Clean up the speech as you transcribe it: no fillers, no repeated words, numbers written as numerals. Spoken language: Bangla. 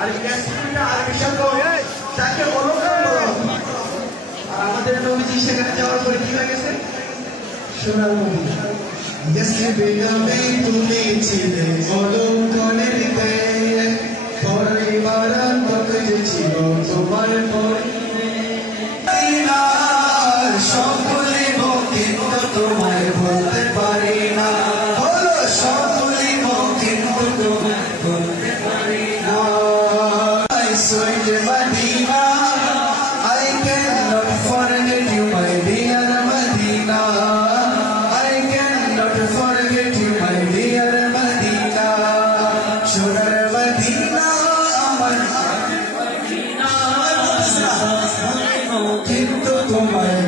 আর ক্যাসিটা আর বিশাল যাকে অলঙ্কার বলা হয়। আর আমাদের নবীজি সেখানে যাওয়ার পরে কি হয়ে গেছে? সোনার নবী। দেশে বেগমে তুমি ছিলে অলঙ্কারের গায়ে, পরিবার যে ছিল তোমার সকলে কিন্তু তোমায় বলতে পারি না, বলো সকলে কিন্তু তোমায় বলতে পারি না। Sweet Medina, I cannot forget you, my dear Medina. I cannot forget you, my dear Medina. Sonar Medina, আমার কিন্তু তোমায়